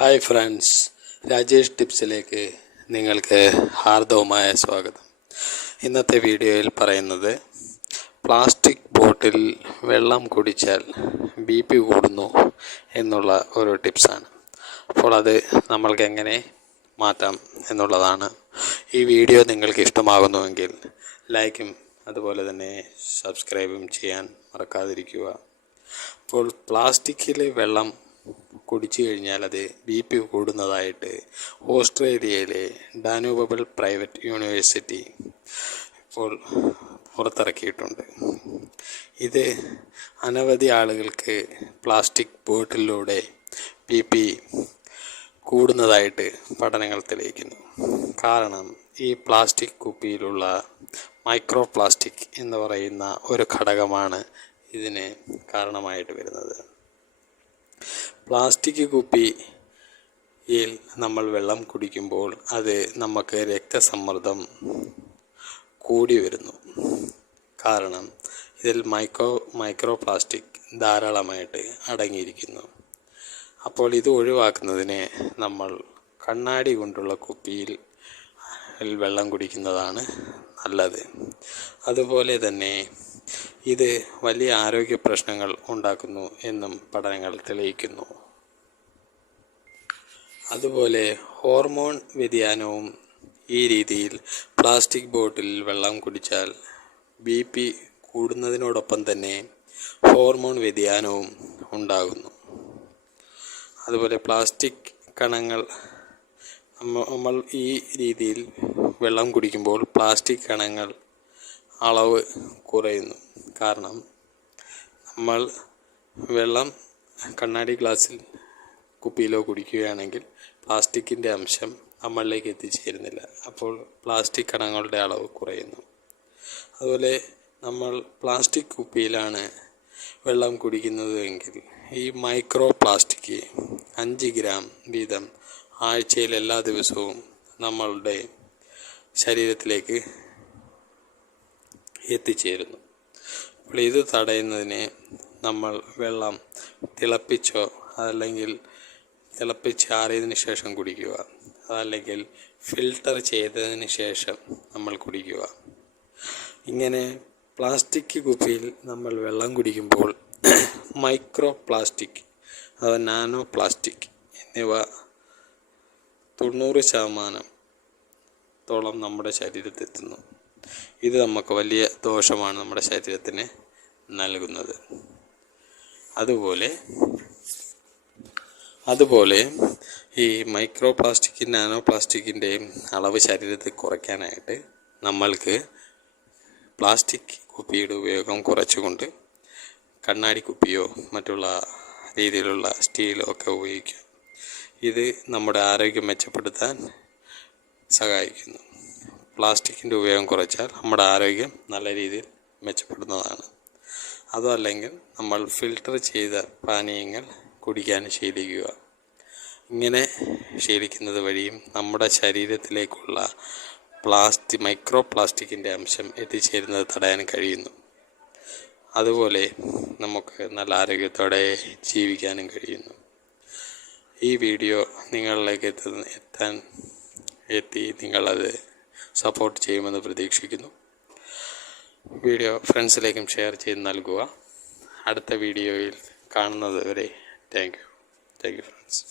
Hi friends, Rajesh ടിപ്സിലേക്ക് നിങ്ങൾക്ക് ഹാർദവമായ സ്വാഗതം. ഇന്നത്തെ വീഡിയോയിൽ പറയുന്നത് പ്ലാസ്റ്റിക് ബോട്ടിൽ വെള്ളം കുടിച്ചാൽ BP കൂടുന്നു എന്നുള്ള ഒരു ടിപ്സാണ്. അപ്പോൾ അത് നമ്മൾക്ക് എങ്ങനെ മാറ്റാം എന്നുള്ളതാണ്. ഈ വീഡിയോ നിങ്ങൾക്ക് ഇഷ്ടമാകുന്നുവെങ്കിൽ ലൈക്കും അതുപോലെ തന്നെ സബ്സ്ക്രൈബും ചെയ്യാൻ മറക്കാതിരിക്കുക. അപ്പോൾ പ്ലാസ്റ്റിക്കിൽ വെള്ളം കുടിച്ചു കഴിഞ്ഞാൽ അത് BP കൂടുന്നതായിട്ട് ഓസ്ട്രേലിയയിലെ ഡാനൂബിൾ പ്രൈവറ്റ് യൂണിവേഴ്സിറ്റി ഇപ്പോൾ പുറത്തിറക്കിയിട്ടുണ്ട്. ഇത് അനവധി ആളുകൾക്ക് പ്ലാസ്റ്റിക് ബോട്ടിലൂടെ BP കൂടുന്നതായിട്ട് പഠനങ്ങൾ തെളിയിക്കുന്നു. കാരണം ഈ പ്ലാസ്റ്റിക് കുപ്പിയിലുള്ള മൈക്രോ പ്ലാസ്റ്റിക് എന്ന് പറയുന്ന ഒരു ഘടകമാണ് ഇതിന് കാരണമായിട്ട് വരുന്നത്. പ്ലാസ്റ്റിക് കുപ്പിയിൽ നമ്മൾ വെള്ളം കുടിക്കുമ്പോൾ അത് നമുക്ക് രക്തസമ്മർദ്ദം കൂടി വരുന്നു. കാരണം ഇതിൽ മൈക്രോ പ്ലാസ്റ്റിക് ധാരാളമായിട്ട് അടങ്ങിയിരിക്കുന്നു. അപ്പോൾ ഇത് ഒഴിവാക്കുന്നതിന് നമ്മൾ കണ്ണാടി കൊണ്ടുള്ള കുപ്പിയിൽ വെള്ളം കുടിക്കുന്നതാണ് നല്ലത്. അതുപോലെ തന്നെ ഇത് വലിയ ആരോഗ്യ പ്രശ്നങ്ങൾ ഉണ്ടാക്കുന്നു എന്നും പഠനങ്ങൾ തെളിയിക്കുന്നു. അതുപോലെ ഹോർമോൺ വ്യതിയാനവും ഈ രീതിയിൽ പ്ലാസ്റ്റിക് ബോട്ടിലിൽ വെള്ളം കുടിച്ചാൽ BP കൂടുന്നതിനോടൊപ്പം തന്നെ ഹോർമോൺ വ്യതിയാനവും ഉണ്ടാകുന്നു. അതുപോലെ പ്ലാസ്റ്റിക് കണങ്ങൾ നമ്മൾ ഈ രീതിയിൽ വെള്ളം കുടിക്കുമ്പോൾ പ്ലാസ്റ്റിക് കണങ്ങൾ അളവ് കുറയുന്നു. കാരണം നമ്മൾ വെള്ളം കണ്ണാടി ഗ്ലാസ്സിൽ കുപ്പിയിലോ കുടിക്കുകയാണെങ്കിൽ പ്ലാസ്റ്റിക്കിൻ്റെ അംശം നമ്മളിലേക്ക് എത്തിച്ചേരുന്നില്ല. അപ്പോൾ പ്ലാസ്റ്റിക് കണങ്ങളുടെ അളവ് കുറയുന്നു. അതുപോലെ നമ്മൾ പ്ലാസ്റ്റിക് കുപ്പിയിലാണ് വെള്ളം കുടിക്കുന്നത് എങ്കിൽ ഈ മൈക്രോ പ്ലാസ്റ്റിക് 5 ഗ്രാം വീതം ആഴ്ചയിൽ എല്ലാ ദിവസവും നമ്മളുടെ ശരീരത്തിലേക്ക് എത്തിച്ചേരുന്നു. അപ്പോൾ ഇത് തടയുന്നതിന് നമ്മൾ വെള്ളം തിളപ്പിച്ചോ അല്ലെങ്കിൽ തിളപ്പിച്ചാറിയതിന് ശേഷം കുടിക്കുക, അതല്ലെങ്കിൽ ഫിൽട്ടർ ചെയ്തതിന് ശേഷം നമ്മൾ കുടിക്കുക. ഇങ്ങനെ പ്ലാസ്റ്റിക് കുപ്പിയിൽ നമ്മൾ വെള്ളം കുടിക്കുമ്പോൾ മൈക്രോ പ്ലാസ്റ്റിക് അഥവാ നാനോ പ്ലാസ്റ്റിക് എന്നിവ 90% നമ്മുടെ ശരീരത്തെത്തുന്നു. ഇത് നമുക്ക് വലിയ ദോഷമാണ് നമ്മുടെ ശരീരത്തിന് നൽകുന്നത്. അതുപോലെ ഈ മൈക്രോ പ്ലാസ്റ്റിക്കും നാനോ പ്ലാസ്റ്റിക്കിൻ്റെയും അളവ് ശരീരത്തിൽ കുറയ്ക്കാനായിട്ട് നമ്മൾക്ക് പ്ലാസ്റ്റിക് കുപ്പിയുടെ ഉപയോഗം കുറച്ചുകൊണ്ട് കണ്ണാടി കുപ്പിയോ മറ്റുള്ള രീതിയിലുള്ള സ്റ്റീലോ ഒക്കെ ഉപയോഗിക്കാം. ഇത് നമ്മുടെ ആരോഗ്യം മെച്ചപ്പെടുത്താൻ സഹായിക്കുന്നു. പ്ലാസ്റ്റിക്കിൻ്റെ ഉപയോഗം കുറച്ചാൽ നമ്മുടെ ആരോഗ്യം നല്ല രീതിയിൽ മെച്ചപ്പെടുന്നതാണ്. അതല്ലെങ്കിൽ നമ്മൾ ഫിൽട്ടർ ചെയ്ത പാനീയങ്ങൾ കുടിക്കാൻ ശീലിക്കുക. ഇങ്ങനെ ശീലിക്കുന്നത് വഴിയും നമ്മുടെ ശരീരത്തിലേക്കുള്ള മൈക്രോ പ്ലാസ്റ്റിക്കിൻ്റെ അംശം എത്തിച്ചേരുന്നത് തടയാൻ കഴിയുന്നു. അതുപോലെ നമുക്ക് നല്ല ആരോഗ്യത്തോടെ ജീവിക്കാനും കഴിയുന്നു. ഈ വീഡിയോ നിങ്ങളിലേക്ക് എത്തി നിങ്ങളത് സപ്പോർട്ട് ചെയ്യുമെന്ന് പ്രതീക്ഷിക്കുന്നു. വീഡിയോ ഫ്രണ്ട്സിലേക്കും ഷെയർ ചെയ്ത് നൽകുക. അടുത്ത വീഡിയോയിൽ കാണുന്നത് വരെ താങ്ക് യു ഫ്രണ്ട്സ്.